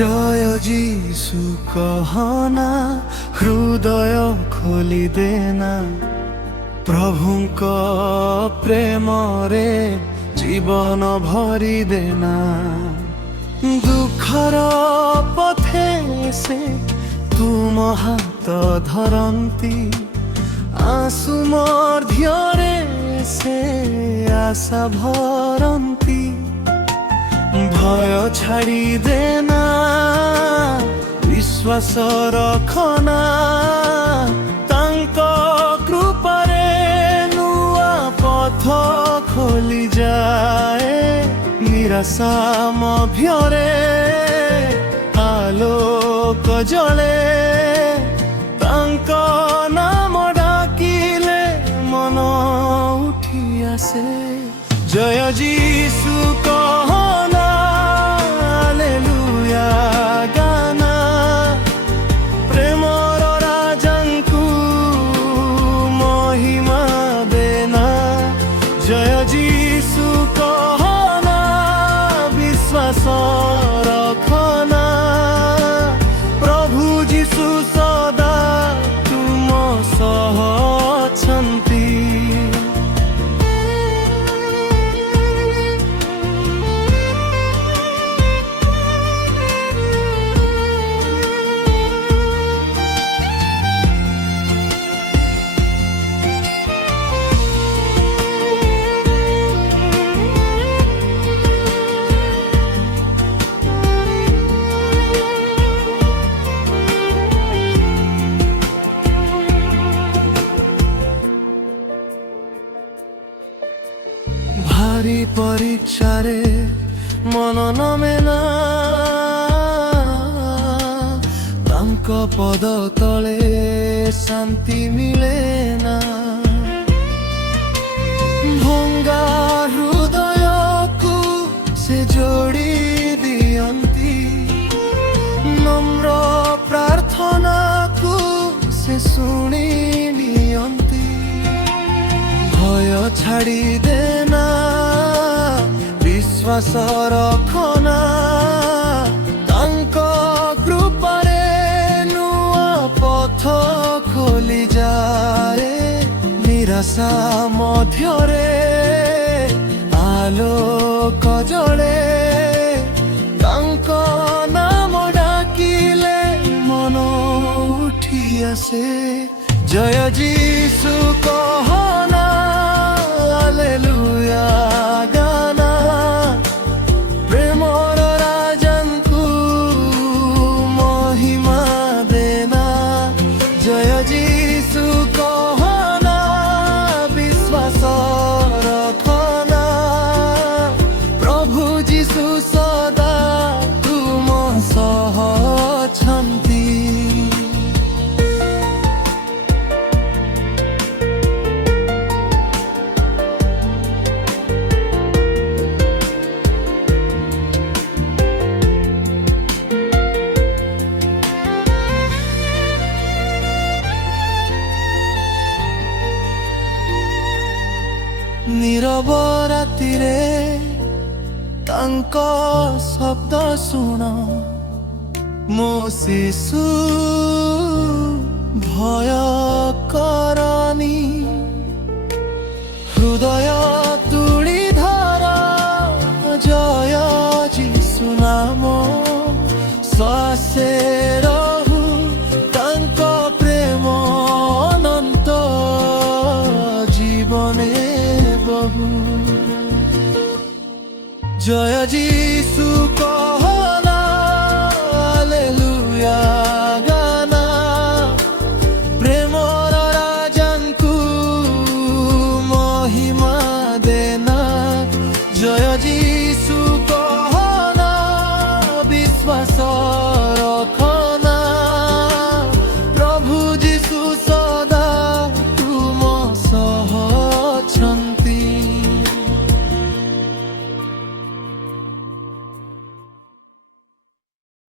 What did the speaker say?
জয় যিশু কহনা হৃদয় খোলি দেনা প্রভুଙ୍କ প্রেমরে জীবন ভরি দেনা দুঃখর পথে সে তুম হাত ধরନ୍ତି आंसू मध्यरे से आशा भरନ୍ତି भय छाड़ी देना विश्वास रखना तांको कृपारे नुआ पथ खोली जाए निराशा मध्यरे आलोक जले तांको नाम डाकिले मन उठी आसे जय जीशु कहना हालेलुया गाना प्रेमर राजांकु महिमा देना जय जीशु कहना विश्वास रखना प्रभु जीशु सदा तुम सह अछंती भारी परीक्षा रे मन नमेना तांको पद तले शांति मिले ना भंगा हृदय को से जोड़ी दियंती नम्र प्रार्थना को से सुनी नियंती भय छाड़ी देना विश्वास रखना तांको कृपारे नुआ पथ खोली जाए निराशा मध्यरे आलोक जले तांको नाम डाकिले मन उठी आसे जय जीशु कहना हालेलुया गाना प्रेमर राजांकु महिमा देना जय जीशु कहना विश्वास रखना प्रभु जीशु सदा तुम सह अछंती नीरव रातिरे तांको शब्द सुन मो शिशु भय करनी हृदय तुड़ी धर जय जीशु नाम श्वासे रहु तांको प्रेम अनंत जीवने जय जी